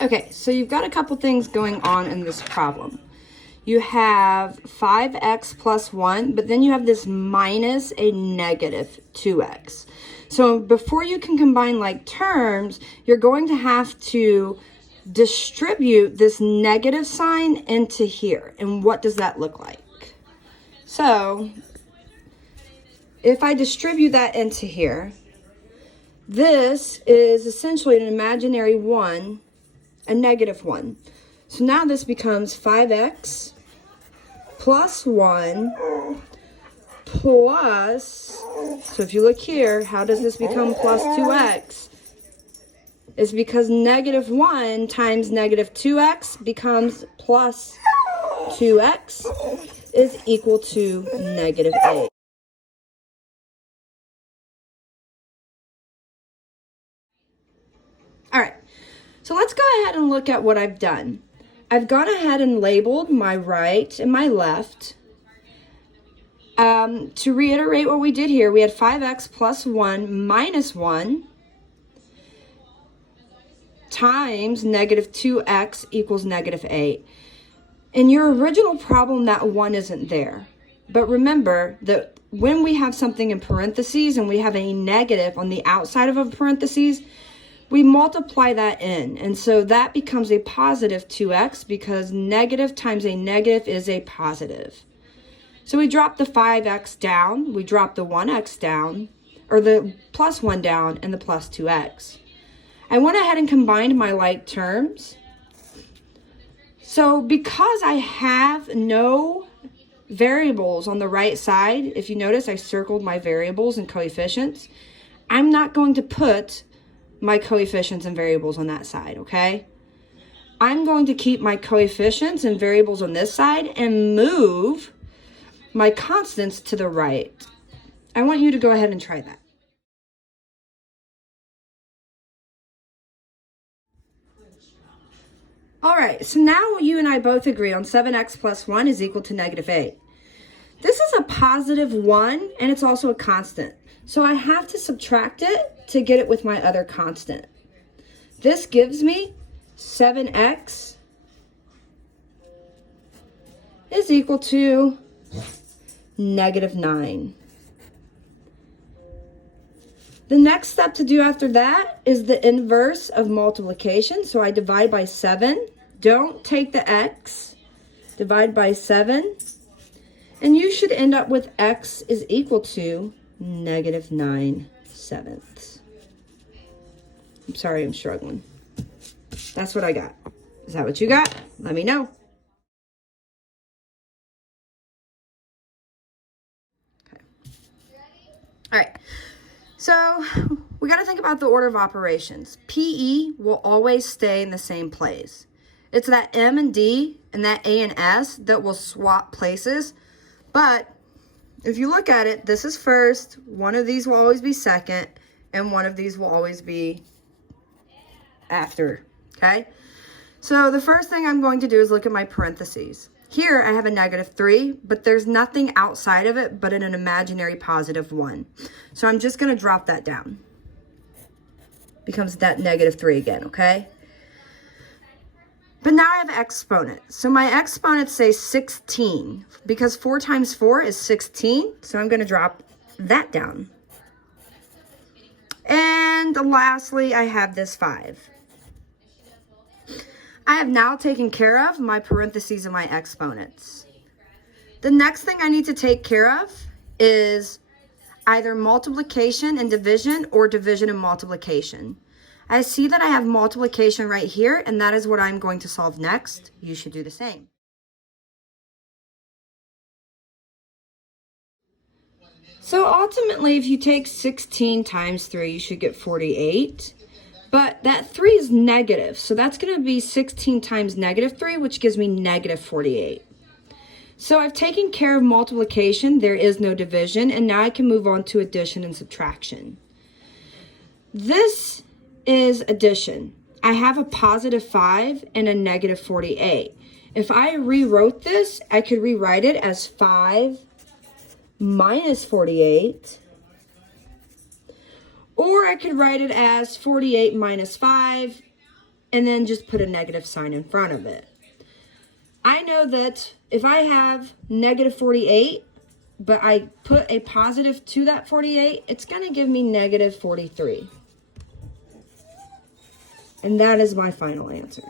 Okay, so you've got a couple things going on in this problem. You have 5x plus 1, but then you have this minus a negative 2x. So before you can combine like terms, you're going to have to distribute this negative sign into here. And what does that look like? So if I distribute that into here, this is essentially an imaginary 1, a negative 1. So now this becomes 5x plus 1 plus, so if you look here, how does this become plus 2x? It's because negative 1 times negative 2x becomes plus 2x is equal to negative 8. All right, so let's go ahead and look at what I've done. I've gone ahead and labeled my right and my left. To reiterate what we did here, we had 5x plus 1 minus 1 times negative 2x equals negative 8. In your original problem, that 1 isn't there. But remember that when we have something in parentheses and we have a negative on the outside of a parentheses, we multiply that in. And so that becomes a positive 2x because negative times a negative is a positive. So we drop the 5x down, we drop the 1x down, or the plus 1 down, and the plus 2x. I went ahead and combined my like terms. So because I have no variables on the right side, if you notice I circled my variables and coefficients, I'm not going to put my coefficients and variables on that side, okay? I'm going to keep my coefficients and variables on this side and move my constants to the right. I want you to go ahead and try that. All right, so now you and I both agree on 7x plus 1 is equal to negative 8. This is a positive 1, and it's also a constant. So I have to subtract it to get it with my other constant. This gives me 7x is equal to negative 9. The next step to do after that is the inverse of multiplication. So I divide by 7. Don't take the x. Divide by 7. And you should end up with x is equal to negative 9/7. I'm sorry, I'm struggling. That's what I got. Is that what you got? Let me know. Okay. All right. So we got to think about the order of operations. PE will always stay in the same place. It's that M and D and that A and S that will swap places. But if you look at it, this is first, one of these will always be second, and one of these will always be after, okay? So the first thing I'm going to do is look at my parentheses. Here I have a negative 3, but there's nothing outside of it but an imaginary positive 1. So I'm just going to drop that down. Becomes that negative 3 again, okay? But now I have exponents. So my exponents say 16 because 4 times 4 is 16. So I'm going to drop that down. And lastly, I have this 5. I have now taken care of my parentheses and my exponents. The next thing I need to take care of is either multiplication and division or division and multiplication. I see that I have multiplication right here, and that is what I'm going to solve next. You should do the same. So ultimately, if you take 16 times 3, you should get 48. But that 3 is negative, so that's going to be 16 times negative 3, which gives me negative 48. So I've taken care of multiplication. There is no division, and now I can move on to addition and subtraction. This is addition. I have a positive 5 and a negative 48. If I rewrote this, I could rewrite it as 5 minus 48. Or I could write it as 48 minus 5 and then just put a negative sign in front of it. I know that if I have negative 48, but I put a positive to that 48, it's going to give me negative 43. And that is my final answer.